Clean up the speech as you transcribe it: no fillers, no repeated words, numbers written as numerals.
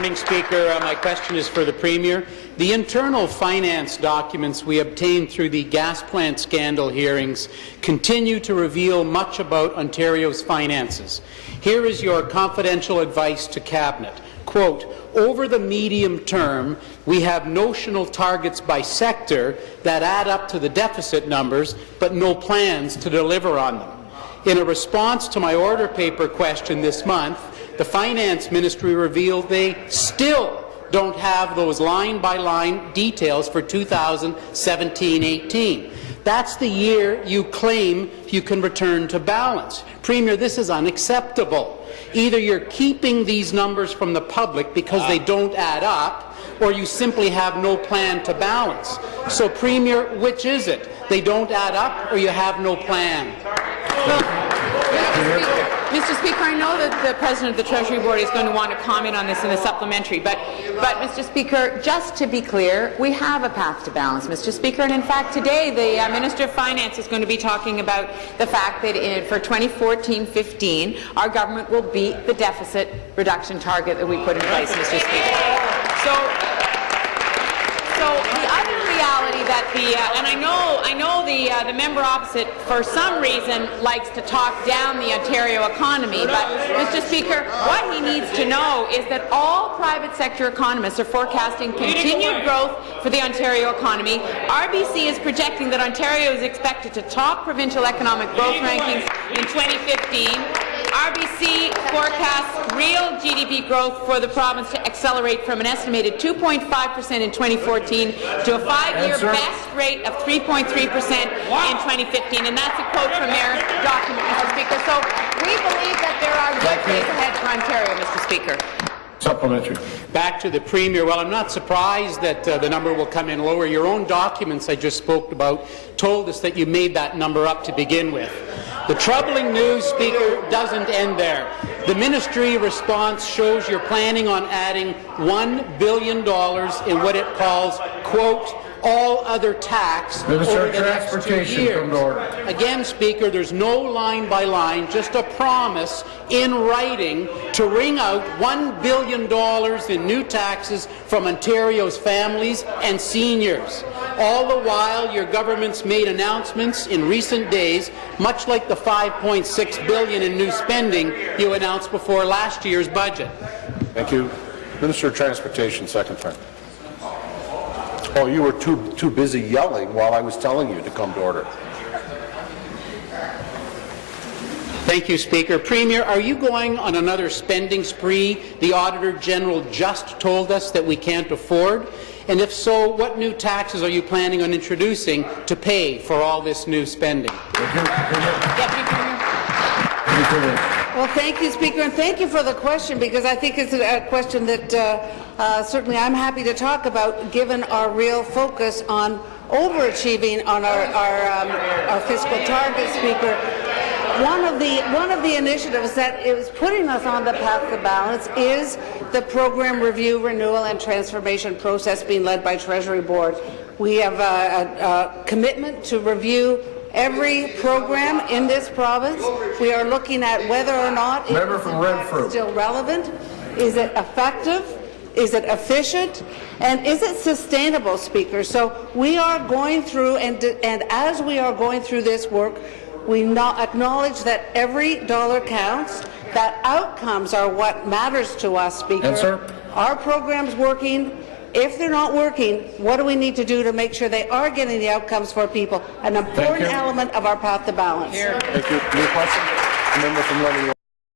Morning, Speaker. My question is for the Premier. The internal finance documents we obtained through the gas plant scandal hearings continue to reveal much about Ontario's finances. Here is your confidential advice to Cabinet. Quote, over the medium term, we have notional targets by sector that add up to the deficit numbers, but no plans to deliver on them. In a response to my order paper question this month, the Finance Ministry revealed they still don't have those line-by-line details for 2017-18. That's the year you claim you can return to balance. Premier, this is unacceptable. Either you're keeping these numbers from the public because they don't add up, or you simply have no plan to balance. So, Premier, which is it? They don't add up, or you have no plan? Mr. Speaker, I know that the President of the Treasury Board is going to want to comment on this in the supplementary, but Mr. Speaker, just to be clear, we have a path to balance, Mr. Speaker, and in fact today the Minister of Finance is going to be talking about the fact that for 2014-15 our government will beat the deficit reduction target that we put in place, Mr. Speaker. So the other reality that and I know the member opposite for some reason likes to talk down the Ontario economy, but Mr. Speaker, what he needs to know is that all private sector economists are forecasting continued growth for the Ontario economy. RBC is projecting that Ontario is expected to top provincial economic growth rankings in 2015. RBC forecasts real GDP growth for the province to accelerate from an estimated 2.5% in 2014 to a 5-year best rate of 3.3% in 2015. And that's a quote from their document, Mr. Speaker. So we believe that there are good days ahead for Ontario, Mr. Speaker. Supplementary. Back to the Premier. Well, I'm not surprised that the number will come in lower. Your own documents I just spoke about told us that you made that number up to begin with. The troubling news, Speaker, doesn't end there. The ministry response shows you're planning on adding $1 billion in what it calls, quote, all other tax over the next 2 years. Again, Speaker, there's no line by line, just a promise in writing to wring out $1 billion in new taxes from Ontario's families and seniors. All the while, your government's made announcements in recent days, much like the $5.6 billion in new spending you announced before last year's budget. Thank you. Minister of Transportation, second time. Oh, you were too busy yelling while I was telling you to come to order. Thank you, Speaker. Premier, are you going on another spending spree the Auditor General just told us that we can't afford? And if so, what new taxes are you planning on introducing to pay for all this new spending? Well, thank you, Speaker, and thank you for the question, because I think it's a question that certainly I'm happy to talk about, given our real focus on overachieving on our fiscal targets, Speaker. One of the initiatives that is putting us on the path to balance is the program review, renewal, and transformation process being led by Treasury Board. We have a commitment to review every program in this province. We are looking at whether or not it is still relevant. Is it effective? Is it efficient? And is it sustainable, Speaker? So we are going through, and as we are going through this work, we acknowledge that every dollar counts, that outcomes are what matters to us, Speaker. Yes, sir. Our program's working. If they're not working, what do we need to do to make sure they are getting the outcomes for people? An important element of our path to balance. Thank you. New question? Member from Levy.